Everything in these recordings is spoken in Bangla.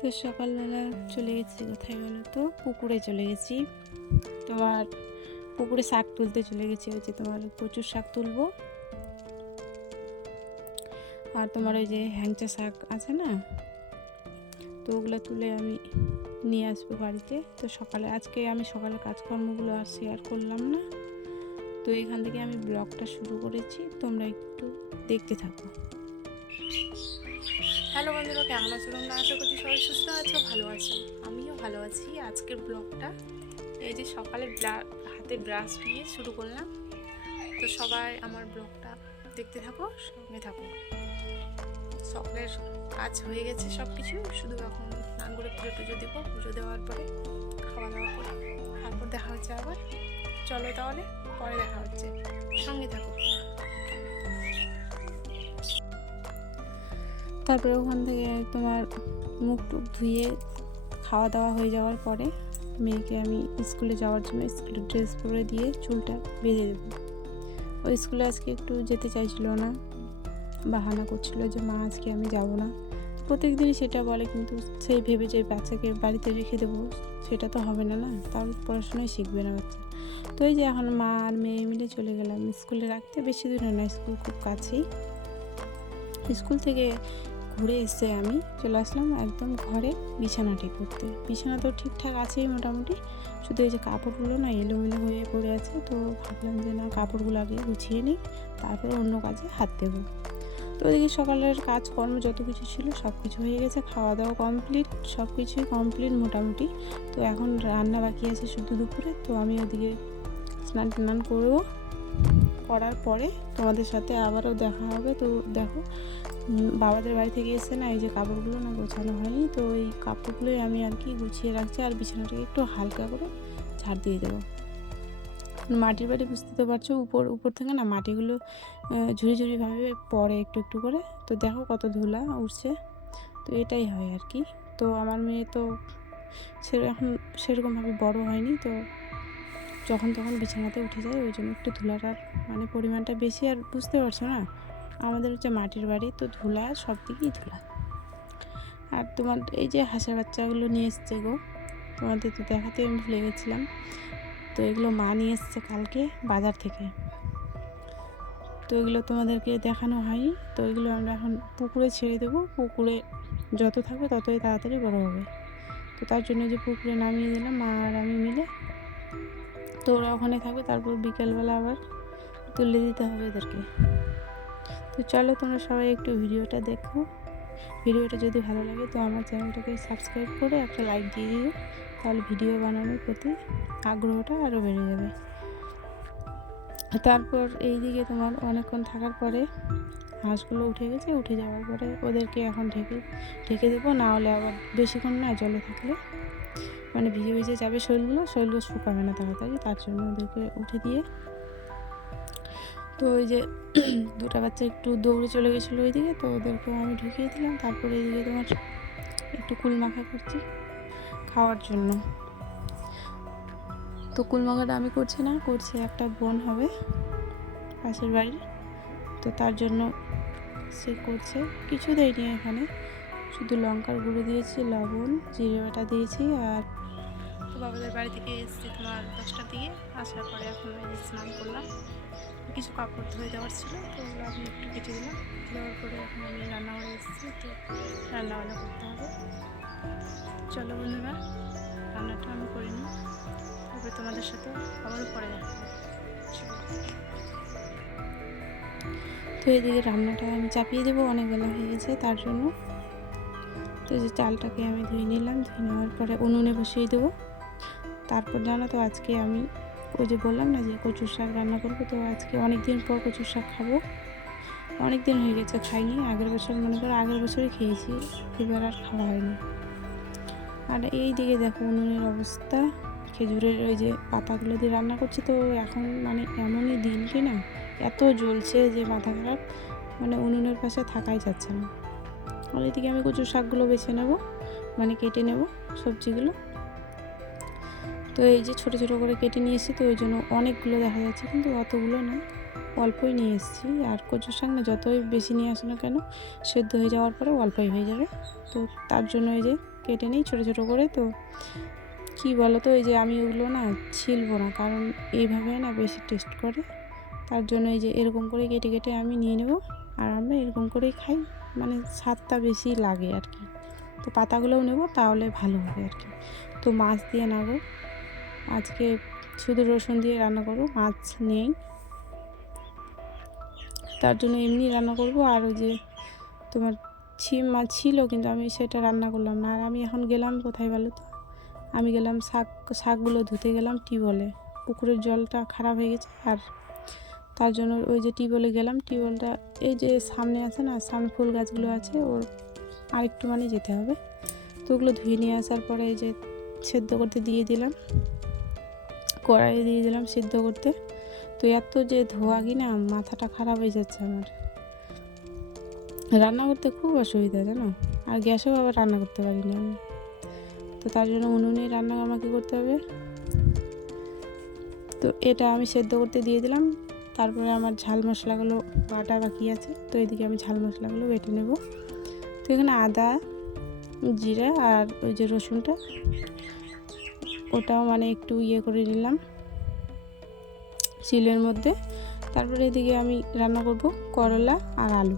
তো সকালবেলা চলে গেছি কোথায় বলো তো, পুকুরে চলে গেছি। তোমার পুকুরে শাক তুলতে চলে গেছি। ওই যে তোমার কচুর শাক তুলবো, আর তোমার ওই যে হ্যাংচা শাক আছে না, তো ওগুলো তুলে আমি নিয়ে আসবো বাড়িতে। তো আজকে আমি সকালে কাজকর্মগুলো আর শেয়ার করলাম না, তো এখান থেকে আমি ব্লগটা শুরু করেছি, তোমরা একটু দেখতে থাকো। হ্যালো বন্ধুরা, কেমন আছো তোমরা? আশা করছি সবাই সুস্থ আছো, ভালো আছো। আমিও ভালো আছি। আজকের ব্লগটা এই যে সকালে হাতে ব্রাশ দিয়ে শুরু করলাম। তো সবাই আমার ব্লগটা দেখতে থাকো, সঙ্গে থাকো। সকালের কাজ হয়ে গেছে সব কিছু, শুধু এখন স্নান করে পুজো দেবো। পুজো দেওয়ার পরে খাওয়া দাওয়া করে তারপর দেখা হচ্ছে আবার। চলো তাহলে পরে দেখা হচ্ছে, সঙ্গে থাকো। তারপরে ওখান থেকে তোমার মুখ টুক ধুয়ে খাওয়া দাওয়া হয়ে যাওয়ার পরে মেয়েকে আমি স্কুলে যাওয়ার জন্য স্কুলের ড্রেস পরে দিয়ে চুলটা বেঁধে দেবো। ওই স্কুলে আজকে একটু যেতে চাইছিল না, বাহানা করছিল যে মা আজকে আমি যাব না। প্রত্যেক দিনই সেটা বলে, কিন্তু সেই ভেবে যে বাচ্চাকে বাড়িতে রেখে দেবো সেটা তো হবে না, তাহলে পড়াশোনায় শিখবে না বাচ্চা। তো এই যে এখন মা আর মেয়ে মিলে চলে গেলাম স্কুলে রাখতে। বেশি দূরে না, স্কুল খুব কাছেই। স্কুল থেকে ঘুরে এসে আমি চলে আসলাম একদম ঘরে বিছানাটি করতে। বিছানা তো ঠিকঠাক আছেই মোটামুটি, শুধু এই যে কাপড়গুলো না এলোমেলো হয়ে পড়ে আছে। তো ভাবলাম যে না, কাপড়গুলো আগে গুছিয়ে নিই, তারপরে অন্য কাজে হাত দেবো। তো ওইদিকে সকালের কাজকর্ম যত কিছু ছিল সব কিছু হয়ে গেছে, খাওয়া দাওয়া কমপ্লিট, সব কিছুই কমপ্লিট মোটামুটি। তো এখন রান্না বাকি আছে শুধু দুপুরে। তো আমি ওদিকে স্নান টান করবো, করার পরে তোমাদের সাথে আবারও দেখা হবে। তো দেখো, বাবাদের বাড়ি থেকে এসে না এই যে কাপড়গুলো না গোছানো হয়নি, তো এই কাপড়গুলোই আমি আর কি গুছিয়ে রাখছি, আর বিছানাটাকে একটু হালকা করে ঝাড় দিয়ে দেবো। মাটির বাড়ি বুঝতে তো পারছো, উপর থেকে না মাটিগুলো ঝুড়ি ঝুড়িভাবে পড়ে একটু একটু করে। তো দেখো কত ধুলা উঠছে, তো এটাই হয় আর কি। তো আমার মেয়ে তো এখন সেরকমভাবে বড় হয়নি, তো যখন তখন বিছানাতে উঠে যায়, ওই জন্য একটু ধুলাটার মানে পরিমাণটা বেশি। আর বুঝতে পারছো না, আমাদের হচ্ছে মাটির বাড়ি, তো ধুলা সব দিকেই ধুলা। আর তোমার এই যে হাঁসের বাচ্চাগুলো নিয়ে এসছে গো, তোমাদের তো দেখাতে আমি ভুলে গেছিলাম। তো এগুলো মা নিয়ে এসছে কালকে বাজার থেকে। তো এগুলো তোমাদেরকে দেখানো হয়নি। তো এগুলো আমরা এখন পুকুরে ছেড়ে দেবো। পুকুরে যত থাকবে ততই তাড়াতাড়ি বড় হবে। তো তার জন্য যে পুকুরে নামিয়ে দিলাম মা আর আমি মিলে। তো ওরা ওখানে থাকবে, তারপর বিকেলবেলা আবার তুলে দিতে হবে এদেরকে। তো চলো তোমরা সবাই একটু ভিডিওটা দেখো। ভিডিওটা যদি ভালো লাগে তো আমার চ্যানেলটাকে সাবস্ক্রাইব করে একটা লাইক দিয়ে দিও, তাহলে ভিডিও বানানোর প্রতি আগ্রহটা আরও বেড়ে যাবে। তারপর এই দিকে তোমার অনেকক্ষণ থাকার পরে হাঁসগুলো উঠে গেছে। উঠে যাওয়ার পরে ওদেরকে এখন ঢেকে দেবো, না হলে আবার বেশিক্ষণ না জলে থাকলে মানে ভিজে ভিজে যাবে শরীরগুলো শুকাবে না তাড়াতাড়ি। তার জন্য ওদেরকে উঠে দিয়ে, তো ওই যে দুটা বাচ্চা একটু দৌড়ে চলে গেছিলো ওইদিকে, তো ওদেরকেও আমি ঢুকিয়ে দিলাম। তারপরে এইদিকে তোমার একটু কুল মাখা করছি খাওয়ার জন্য। তো কুল মাখাটা আমি করছি না, করছে একটা বোন হবে পাশের বাড়ির, তো তার জন্য সে করছে। কিছু দেয়নি এখানে, শুধু লঙ্কার গুঁড়ো দিয়েছি, লবণ, জিরে বাটা দিয়েছি। আর তো বাবাদের বাড়ি থেকে এসেছি তোমার 10টার দিকে। আসার পরে এখন স্নান করলাম, কিছু কাপড় ধুয়ে দেওয়ার ছিল, তো ওগুলো আমি একটু কেটে দিলাম। দেওয়ার পরে এখন আমি রান্নাঘরে এসেছি, একটু রান্নাবান্না করতে হবে। চলো বন্ধুরা, রান্নাটা আমি করে নিই, তারপরে তোমাদের সাথে আবারও পরে দেখা হবে। তো এদিকে রান্নাটা আমি চাপিয়ে দেবো, অনেক বেলা হয়ে গেছে তার জন্য। তো এই যে চালটাকে আমি ধুয়ে নিলাম, ধুয়ে নেওয়ার পরে উনুনে বসিয়ে দেবো। তারপর জানো তো আজকে আমি ওই যে বললাম না যে কচুর শাক রান্না করবো, তো আজকে অনেক দিন পর কচুর শাক খাবো। অনেক দিন হয়ে গেছে খাইনি, আগের বছর মনে করো আগের বছরই খেয়েছি, এবার আর খাওয়া হয়নি। আর এই দিকে দেখো উনুনের অবস্থা, খেজুরের ওই যে পাতাগুলো দিয়ে রান্না করছি। তো এখন মানে এমনই দিন কি না, এত জ্বলছে যে মাথা খারাপ, মানে উনুনের পাশে থাকাই যাচ্ছে না। আর এদিকে আমি কচুর শাকগুলো বেছে নেব, মানে কেটে নেব সবজিগুলো। তো এই যে ছোটো ছোটো করে কেটে নিয়েছি, তো ওই জন্য অনেকগুলো দেখা যাচ্ছে, কিন্তু অতগুলো না, অল্পই নিয়ে এসেছি। আর কচুর শাক না যতই বেশি নিয়ে আসো না কেন, সেদ্ধ হয়ে যাওয়ার পরে অল্পই হয়ে যাবে। তো তার জন্য এই যে কেটে নিই ছোটো ছোটো করে। তো কী বলো তো, এই যে আমি ওগুলো না ছিলবো না, কারণ এইভাবে না বেশি টেস্ট করে। তার জন্য এই যে এরকম করে কেটে কেটে আমি নিয়ে নেব। আর আমরা এরকম করেই খাই, মানে স্বাদটা বেশি লাগে আর কি। তো পাতাগুলোও নেব, তাহলে ভালো হবে আর কি। তো মাছ দিয়ে নেবো আজকে, শুধু রসুন দিয়ে রান্না করবো, মাছ নেই। তার জন্য এমনি রান্না করব। আর ওই যে তোমার মাছ ছিল, কিন্তু আমি সেটা রান্না করলাম না। আর আমি এখন গেলাম কোথায় বলো তো, আমি গেলাম শাকগুলো ধুতে গেলাম টিউবওয়েলে। পুকুরের জলটা খারাপ হয়ে গেছে, আর তার জন্য ওই যে টিউবওয়েলে গেলাম। টিউবওয়েলটা এই যে সামনে আছে না, সামনে ফুল গাছগুলো আছে, ওর আরেকটু মানে যেতে হবে। তো ওগুলো ধুয়ে নিয়ে আসার পরে এই যে সেদ্ধ করতে দিয়ে দিলাম, কড়াইয়ে দিয়ে দিলাম সেদ্ধ করতে। তো এত যে ধোয়া কি না, মাথাটা খারাপ হয়ে যাচ্ছে আমার। রান্না করতে খুব অসুবিধা জানো, আর গ্যাসেও আবার রান্না করতে পারি না আমি। তো তার জন্য উনুনে রান্না আমাকে করতে হবে। তো এটা আমি সেদ্ধ করতে দিয়ে দিলাম। তারপরে আমার ঝাল মশলাগুলো বাটা বাকি আছে, তো এদিকে আমি ঝাল মশলাগুলো বেটে নেব। তো এখানে আদা, জিরা আর ওই যে রসুনটা, ওটাও মানে একটু করে নিলাম শিলের মধ্যে। তারপরে এদিকে আমি রান্না করব করলা আর আলু।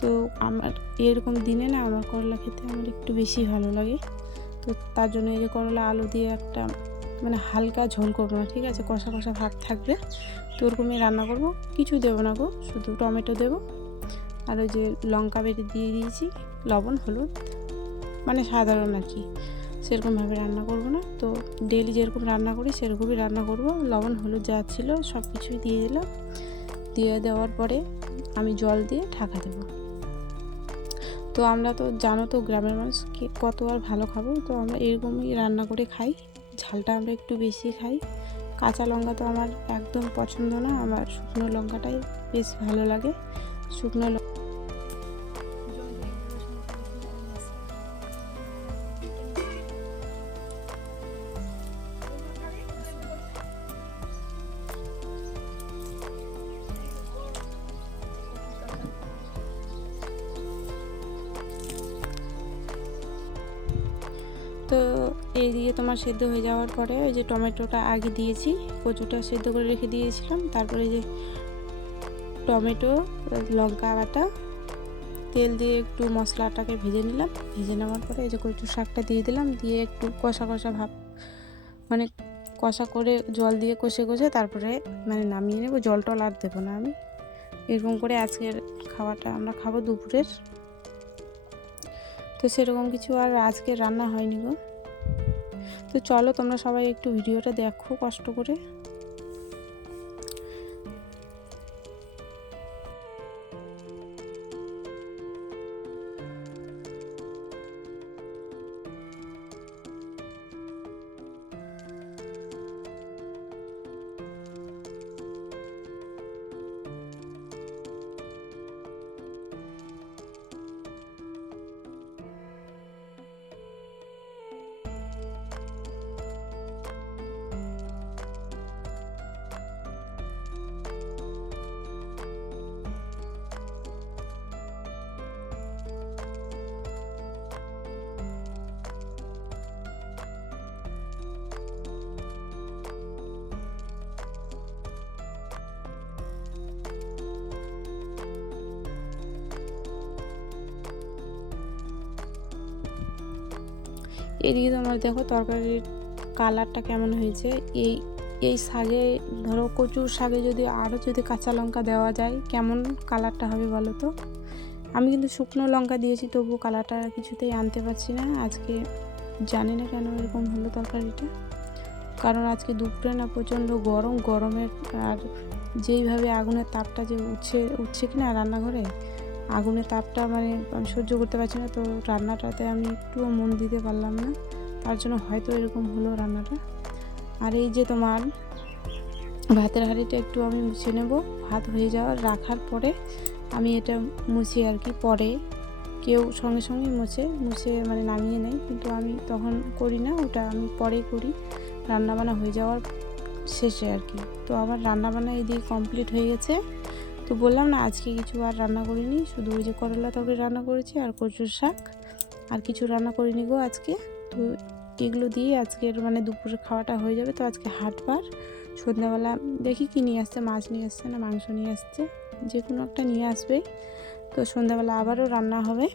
তো আমার এরকম দিনে না আমার করলা খেতে আমার একটু বেশি ভালো লাগে। তো তার জন্য এই যে করলা আলু দিয়ে একটা মানে হালকা ঝোল করবো না, ঠিক আছে, কষা কষা ভাব থাকবে। তো ওরকমই রান্না করব, কিছু দেবো না গো, শুধু টমেটো দেবো। আর ওই যে লঙ্কা বেটে দিয়ে দিয়েছি, লবণ হলুদ, মানে সাধারণ আর কি, সেরকমভাবে রান্না করব না। তো ডেলি যেরকম রান্না করি সেরকমই রান্না করব। লবণ হলুদ যা ছিল সব কিছুই দিয়ে দিলাম। দিয়ে দেওয়ার পরে আমি জল দিয়ে ঢাকা দেবো। তো আমরা তো জানো তো গ্রামের মানুষ কত আর ভালো খাবো, তো আমরা এরকমই রান্না করে খাই। ঝালটা আমরা একটু বেশি খাই। কাঁচা লঙ্কা তো আমার একদম পছন্দ না, আমার শুকনো লঙ্কাটাই বেশ ভালো লাগে। শুকনো তো এইদিকে তোমার সেদ্ধ হয়ে যাওয়ার পরে ওই যে টমেটোটা আগে দিয়েছি, কচুটা সেদ্ধ করে রেখে দিয়েছিলাম। তারপরে যে টমেটো, লঙ্কা বাটা, তেল দিয়ে একটু মশলাটাকে ভেজে নিলাম। ভেজে নেওয়ার পরে এই যে কচু শাকটা দিয়ে দিলাম, দিয়ে একটু কষা কষা ভাব, মানে কষা করে জল দিয়ে কষে কষে তারপরে মানে নামিয়ে নেব। জল টল আর দেবো না আমি। এরকম করে আজকের খাওয়াটা আমরা খাবো দুপুরের। তো সেরকম কিছু আর আজকে রান্না হয়নি গো। তো চলো তোমরা সবাই একটু ভিডিওটা দেখো কষ্ট করে। এদিকে তোমার দেখো তরকারির কালারটা কেমন হয়েছে। এই এই শাকে ধরো কচুর শাকে যদি আরও যদি কাঁচা লঙ্কা দেওয়া যায় কেমন কালারটা হবে বলো তো। আমি কিন্তু শুকনো লঙ্কা দিয়েছি, তবু কালারটা কিছুতেই আনতে পারছি না। আজকে জানি না কেন এরকম হলো তরকারিটা, কারণ আজকে দুপুরে না প্রচণ্ড গরমের, আর যেইভাবে আগুনের তাপটা যে উঠছে কি না রান্নাঘরে, আগুনের তাপটা মানে আমি সহ্য করতে পারছি না। তো রান্নাটাতে আমি একটুও মন দিতে পারলাম না, তার জন্য হয়তো এরকম হলো রান্নাটা। আর এই যে তোমার ভাতের হাঁড়িটা একটু আমি মুছে নেব। ভাত হয়ে রাখার পরে আমি এটা মুছি আর কি। পরে কেউ সঙ্গে সঙ্গেই মুছে মানে নামিয়ে নেয়, কিন্তু আমি তখন করি না, ওটা আমি পরেই করি। রান্নাবান্না হয়ে যাওয়ার শেষে আর কি। তো আমার রান্না বান্না এদিকে কমপ্লিট হয়ে গেছে। তো বললাম না আজকে কিছু আর রান্না করিনি, শুধু ওই যে করলা তরকারি রান্না করেছি আর কচুর শাক, আর কিছু রান্না করিনি গো আজকে। তো এগুলো দিয়ে আজকের মানে দুপুরের খাওয়াটা হয়ে যাবে। তো আজকে হাটবার, সন্ধ্যাবেলা দেখি কি নিয়ে আসছে, মাছ নিয়ে আসছে না মাংস নিয়ে আসছে, যে কোনো একটা নিয়ে আসবে। তো সন্ধ্যাবেলা আবারও রান্না হবে।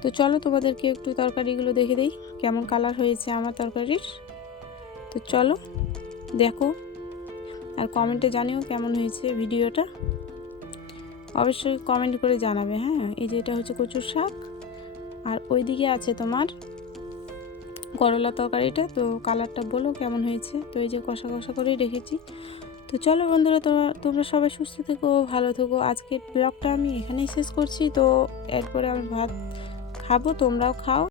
তো চলো তোমাদেরকে একটু তরকারিগুলো দেখে দিই কেমন কালার হয়েছে আমার তরকারির। তো চলো দেখো, আর কমেন্টে জানিও কেমন হয়েছে ভিডিওটা, অবশ্যই কমেন্ট করে জানাবে। হ্যাঁ, এই যে এটা হচ্ছে কচুর শাক, আর ওইদিকে আছে তোমার করলা তরকারিটা। তো কালারটা বলো কেমন হয়েছে। তো এই যে কষা কষা করেই রেখেছি। তো চলো বন্ধুরা, তোমরা সবাই সুস্থ থেকো, ভালো থেকো। আজকের ব্লগটা আমি এখানেই শেষ করছি। তো এরপরে আমি ভাত খাবো, তোমরাও খাও।